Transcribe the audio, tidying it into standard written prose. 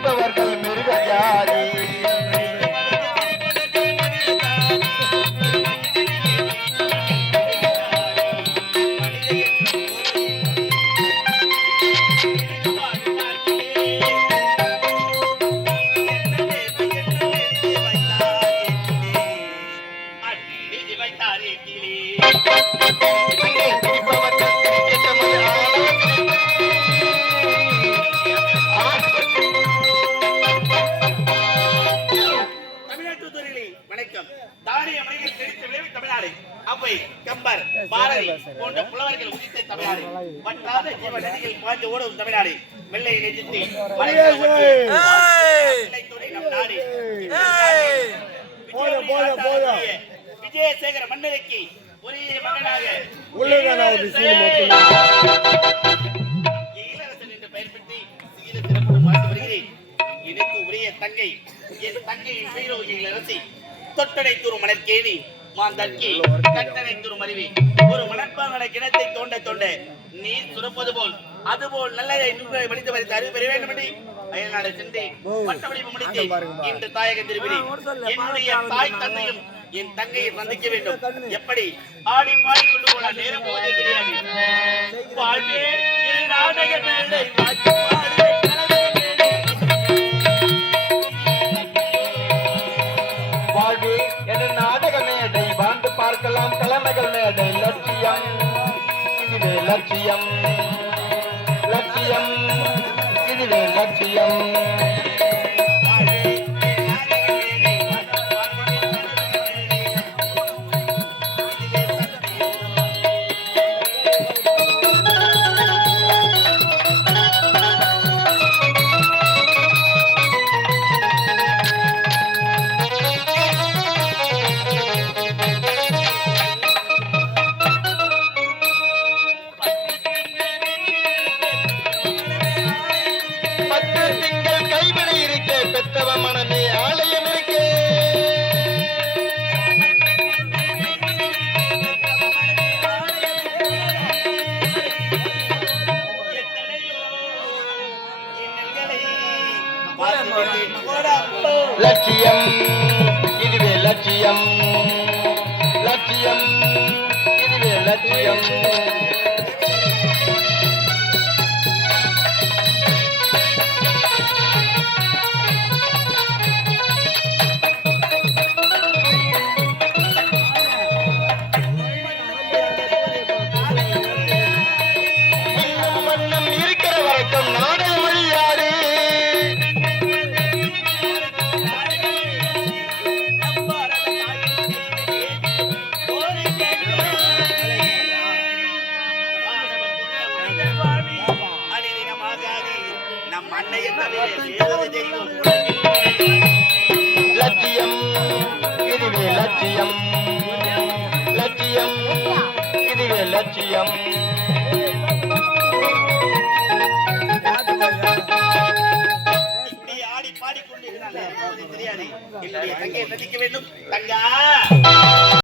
சிரிப்பவர்கள் மிருக ஜாதி. போன்ற புலவர்கள் உதித்த தமிழ்நாடு பற்றாத ஜீவ நதிகள் பாய்ந்து ஓடும் தமிழ்நாடு வெள்ளை நெஞ்சித்து நம் நாடு விஜயசேகர மன்னருக்கு ஒரே மகனாக இளவரசன் என்று பெயர் பெற்று சிறப்பு வாழ்த்து வருகிறேன். எனக்கு உரிய தங்கை என் தங்கையின் வீரோ இளரசி தொட்டடை தூரும் மணற்கேணி மாந்தற்கி கட்டணை தூரும் அருவி ஒரு மணற்பாங்கன கிணத்தை தோண்ட தோண்ட நீர் சுரப்பது போல் அதுபோல் நல்லதை நூல்களை மனித வரித்து அறிவு பெற வேண்டும் என்று அயல்நாடு சென்று பட்டமளிப்பு முடித்து இன்று தாயகம் திரும்பினேன். என்னுடைய தாய் தந்தையும் என் தங்கையை சந்திக்க வேண்டும். எப்படி ஆடி பாடி கொண்டு போன நேரம் போவதே தெரியாது. வாழ்வே என் நாடக மேடை வாழ்வே என் நாடக மேடை வாழ்ந்து பார்க்கலாம் கலமைகள் மேடை லட்சியம் இதுவே லட்சியம் லட்சியம் இதுவே லட்சியம். லட்சியம் இதுவே லட்சியம் லட்சியம் இதுவே லட்சியம். மன்னம் இருக்கிற வரைக்கும் நாடக மொழியாடு லட்சியம் இதுவே லட்சியம் லட்சியம் இதுவே லட்சியம். இப்படி ஆடி பாடிக்கொண்டு தெரியாது என்னுடைய தங்கையை சந்திக்க வேண்டும். தங்கா